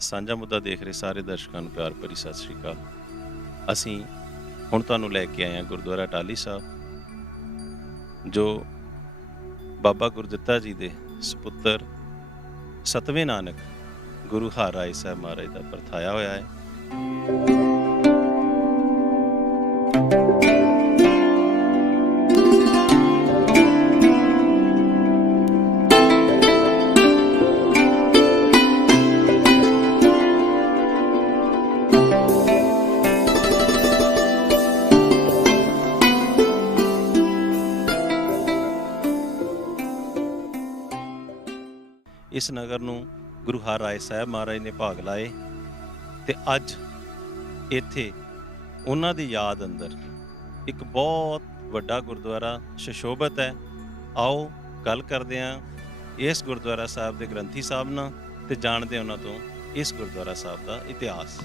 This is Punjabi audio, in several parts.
ਸਾਂਝਾ ਮੁੱਦਾ ਦੇਖ ਰਹੇ ਸਾਰੇ ਦਰਸ਼ਕਾਂ ਨੂੰ ਪਿਆਰ ਭਰੀ ਸਤਿ ਸ੍ਰੀ ਅਕਾਲ। ਅਸੀਂ ਹੁਣ ਤੁਹਾਨੂੰ ਲੈ ਕੇ ਆਏ ਹਾਂ ਗੁਰਦੁਆਰਾ ਟਾਲੀ ਸਾਹਿਬ, ਜੋ ਬਾਬਾ ਗੁਰਦਿੱਤਾ ਜੀ ਦੇ ਸੁਪੁੱਤਰ ਸਤਵੇਂ ਨਾਨਕ ਗੁਰੂ ਹਰਿਰਾਏ ਸਾਹਿਬ ਮਹਾਰਾਜ ਦਾ ਪਰਥਾਇਆ ਹੋਇਆ ਹੈ। ਇਸ ਨਗਰ ਨੂੰ ਗੁਰੂ ਹਰ ਰਾਏ ਸਾਹਿਬ ਮਹਾਰਾਜ ਨੇ ਭਾਗ ਲਾਏ ਤੇ ਅੱਜ ਇੱਥੇ ਉਹਨਾਂ ਦੀ ਯਾਦ ਅੰਦਰ ਇੱਕ ਬਹੁਤ ਵੱਡਾ ਗੁਰਦੁਆਰਾ ਸ਼ਸ਼ੋਭਤ ਹੈ। ਆਓ ਗੱਲ ਕਰਦੇ ਹਾਂ ਇਸ ਗੁਰਦੁਆਰਾ ਸਾਹਿਬ ਦੇ ਗ੍ਰੰਥੀ ਸਾਹਿਬ ਨਾਲ ਤੇ ਜਾਣਦੇ ਉਹਨਾਂ ਤੋਂ ਇਸ ਗੁਰਦੁਆਰਾ ਸਾਹਿਬ ਦਾ ਇਤਿਹਾਸ।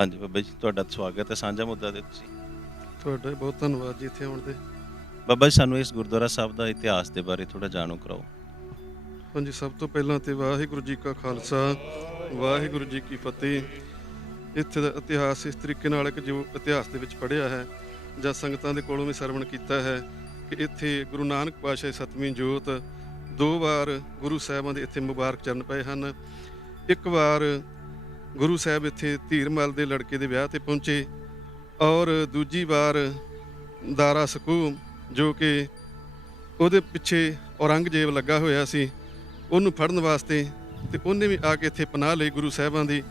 ਹਾਂਜੀ ਬਾਬਾ ਜੀ ਤੁਹਾਡਾ ਸਵਾਗਤ ਹੈ ਸਾਂਝਾ ਮੁੱਦਾ ਦੇ ਤੁਸੀਂ ਤੁਹਾਡਾ ਵੀ ਬਹੁਤ ਧੰਨਵਾਦ ਜੀ ਇੱਥੇ ਆਉਣ ਤੇ ਬਾਬਾ ਜੀ ਸਾਨੂੰ ਇਸ ਗੁਰਦੁਆਰਾ ਸਾਹਿਬ ਦਾ ਇਤਿਹਾਸ ਦੇ ਬਾਰੇ ਥੋੜਾ ਜਾਣੂ ਕਰਾਓ। ਹਾਂਜੀ ਸਭ ਤੋਂ ਪਹਿਲਾਂ ਤੇ ਵਾਹਿਗੁਰੂ ਜੀ ਕਾ ਖਾਲਸਾ ਵਾਹਿਗੁਰੂ ਜੀ ਕੀ ਫਤਿਹ। ਇੱਥੇ ਦਾ ਇਤਿਹਾਸ ਇਸ ਤਰੀਕੇ ਨਾਲ ਕਿ ਜੋ ਇਤਿਹਾਸ ਦੇ ਵਿੱਚ ਪੜ੍ਹਿਆ ਹੈ ਜਾਂ ਸੰਗਤਾਂ ਦੇ ਕੋਲੋਂ ਵੀ ਸਰਵਣ ਕੀਤਾ ਹੈ ਕਿ ਇੱਥੇ ਗੁਰੂ ਨਾਨਕ ਪਾਤਸ਼ਾਹ ਦੀ ਸਤਵੀਂ ਜੋਤ ਦੋ ਵਾਰ ਗੁਰੂ ਸਾਹਿਬਾਂ ਦੇ ਇੱਥੇ ਮੁਬਾਰਕ ਚਰਨ ਪਏ ਹਨ। ਇੱਕ ਵਾਰ ਗੁਰੂ ਸਾਹਿਬ ਇੱਥੇ ਧੀਰਮਲ ਦੇ ਲੜਕੇ ਦੇ ਵਿਆਹ ਤੇ ਪਹੁੰਚੇ ਔਰ ਦੂਜੀ ਵਾਰ ਦਾਰਾ ਸਕੂ ਜੋ ਕਿ ਉਹਦੇ ਪਿੱਛੇ ਔਰੰਗਜ਼ੇਬ ਲੱਗਾ ਹੋਇਆ ਸੀ, ਉਹਨੂੰ ਫੜਨ ਵਾਸਤੇ ਤੇ ਉਹਨੇ ਵੀ ਆ ਕੇ ਇੱਥੇ ਪਨਾਹ ਲਈ ਗੁਰੂ ਸਾਹਿਬਾਂ ਦੀ,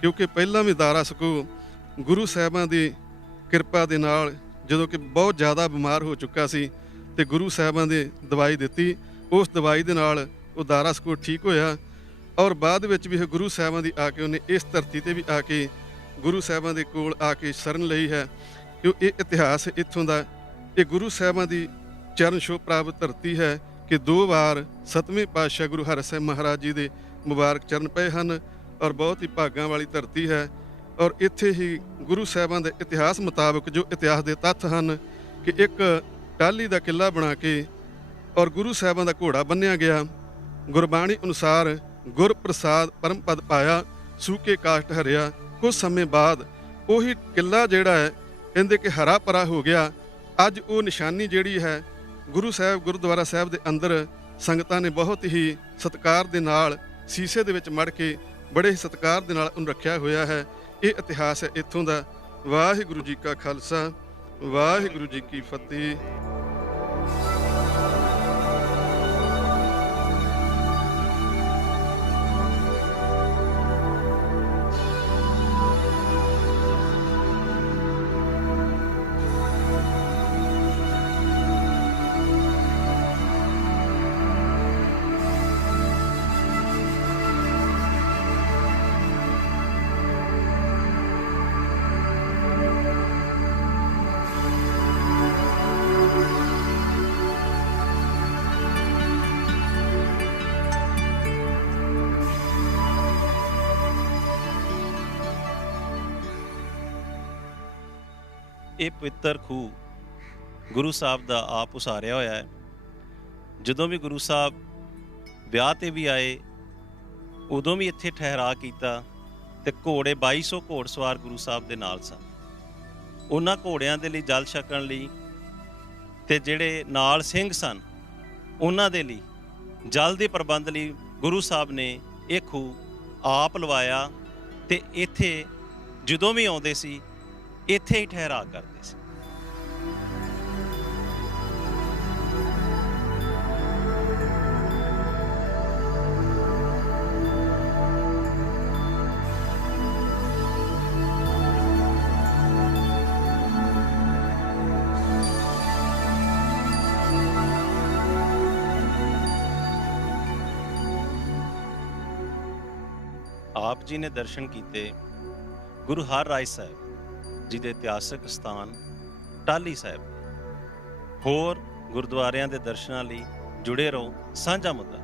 ਕਿਉਂਕਿ ਪਹਿਲਾਂ ਵੀ ਦਾਰਾ ਸਕੂ ਗੁਰੂ ਸਾਹਿਬਾਂ ਦੀ ਕਿਰਪਾ ਦੇ ਨਾਲ ਜਦੋਂ ਕਿ ਬਹੁਤ ਜ਼ਿਆਦਾ ਬਿਮਾਰ ਹੋ ਚੁੱਕਾ ਸੀ ਤੇ ਗੁਰੂ ਸਾਹਿਬਾਂ ਦੇ ਦਵਾਈ ਦਿੱਤੀ, ਉਸ ਦਵਾਈ ਦੇ ਨਾਲ ਉਹ ਦਾਰਾ ਸਕੂ ਠੀਕ ਹੋਇਆ ਔਰ ਬਾਅਦ ਵਿੱਚ ਵੀ ਇਹ ਗੁਰੂ ਸਾਹਿਬਾਂ ਦੀ ਆ ਕੇ ਉਹਨੇ ਇਸ ਧਰਤੀ ਤੇ ਵੀ ਆ ਕੇ ਗੁਰੂ ਸਾਹਿਬਾਂ ਦੇ ਕੋਲ ਆ ਕੇ ਸ਼ਰਨ ਲਈ ਹੈ ਕਿ ਇਹ ਇਤਿਹਾਸ ਇੱਥੋਂ ਦਾ ਇਹ ਗੁਰੂ ਸਾਹਿਬਾਂ ਦੀ ਚਰਨ ਛੋਹ ਪ੍ਰਾਪਤ ਧਰਤੀ ਹੈ ਕਿ ਦੋ ਵਾਰ ਸਤਵੇਂ ਪਾਤਸ਼ਾਹ ਗੁਰੂ ਹਰਿ ਮਹਾਰਾਜ ਜੀ ਦੇ ਮੁਬਾਰਕ ਚਰਨ ਪਏ ਹਨ ਔਰ ਬਹੁਤ ਹੀ ਭਾਗਾਂ ਵਾਲੀ ਧਰਤੀ ਹੈ ਔਰ ਇੱਥੇ ਹੀ ਗੁਰੂ ਸਾਹਿਬਾਂ ਦੇ ਇਤਿਹਾਸ ਮੁਤਾਬਕ ਜੋ ਇਤਿਹਾਸ ਦੇ ਤੱਥ ਹਨ ਕਿ ਇੱਕ ਟਾਹਲੀ ਦਾ ਕਿਲਾ ਬਣਾ ਕੇ ਔਰ ਗੁਰੂ ਸਾਹਿਬਾਂ ਦਾ ਘੋੜਾ ਬੰਨਿਆ ਗਿਆ, ਗੁਰਬਾਣੀ ਅਨੁਸਾਰ ਗੁਰ ਪ੍ਰਸਾਦ ਪਰਮ ਪਦ ਪਾਇਆ, ਸੂਕੇ ਕਾਸ਼ਟ ਹਰਿਆ। ਕੁਝ ਸਮੇਂ ਬਾਅਦ ਉਹੀ ਕਿਲਾ ਜਿਹੜਾ ਹੈ, ਕਹਿੰਦੇ ਕਿ ਹਰਾ ਭਰਾ ਹੋ ਗਿਆ। ਅੱਜ ਉਹ ਨਿਸ਼ਾਨੀ ਜਿਹੜੀ ਹੈ, ਗੁਰੂ ਸਾਹਿਬ ਗੁਰਦੁਆਰਾ ਸਾਹਿਬ ਦੇ ਅੰਦਰ ਸੰਗਤਾਂ ਨੇ ਬਹੁਤ ਹੀ ਸਤਿਕਾਰ ਦੇ ਨਾਲ ਸੀਸੇ ਦੇ ਵਿੱਚ ਮੜ ਕੇ ਬੜੇ ਹੀ ਸਤਿਕਾਰ ਦੇ ਨਾਲ ਉਹਨੂੰ ਰੱਖਿਆ ਹੋਇਆ ਹੈ। ਇਹ ਇਤਿਹਾਸ ਹੈ ਇੱਥੋਂ ਦਾ। ਵਾਹਿਗੁਰੂ ਜੀ ਕਾ ਖਾਲਸਾ, ਵਾਹਿਗੁਰੂ ਜੀ ਕੀ ਫਤਿਹ। ਇਹ ਪਵਿੱਤਰ ਖੂਹ ਗੁਰੂ ਸਾਹਿਬ ਦਾ ਆਪ ਉਸਾਰਿਆ ਹੋਇਆ ਹੈ। ਜਦੋਂ ਵੀ ਗੁਰੂ ਸਾਹਿਬ ਵਿਆਹ ਤੇ ਵੀ ਆਏ, ਉਦੋਂ ਵੀ ਇੱਥੇ ਠਹਿਰਾ ਕੀਤਾ ਤੇ ਘੋੜੇ 2200 ਘੋੜਸਵਾਰ ਗੁਰੂ ਸਾਹਿਬ ਦੇ ਨਾਲ ਸਨ। ਉਹਨਾਂ ਘੋੜਿਆਂ ਦੇ ਲਈ ਜਲ ਛਕਣ ਲਈ ਤੇ ਜਿਹੜੇ ਨਾਲ ਸਿੰਘ ਸਨ, ਉਹਨਾਂ ਦੇ ਲਈ ਜਲ ਦੇ ਪ੍ਰਬੰਧ ਲਈ ਗੁਰੂ ਸਾਹਿਬ ਨੇ ਇਹ ਖੂਹ ਆਪ ਲਵਾਇਆ ਤੇ ਇੱਥੇ ਜਦੋਂ ਵੀ ਆਉਂਦੇ ਸੀ ਇੱਥੇ ਹੀ ਠਹਿਰਾ ਕਰਦੇ ਸੀ। ਆਪ ਜੀ ਨੇ ਦਰਸ਼ਨ ਕੀਤੇ ਗੁਰੂ ਹਰਰਾਏ ਸਾਹਿਬ ਜਿਹਦੇ ਇਤਿਹਾਸਕ ਸਥਾਨ ਟਾਲੀ ਸਾਹਿਬ। ਹੋਰ ਗੁਰਦੁਆਰਿਆਂ ਦੇ ਦਰਸ਼ਨਾਂ ਲਈ ਜੁੜੇ ਰਹੋ ਸਾਂਝਾ ਮੁੱਦਾ।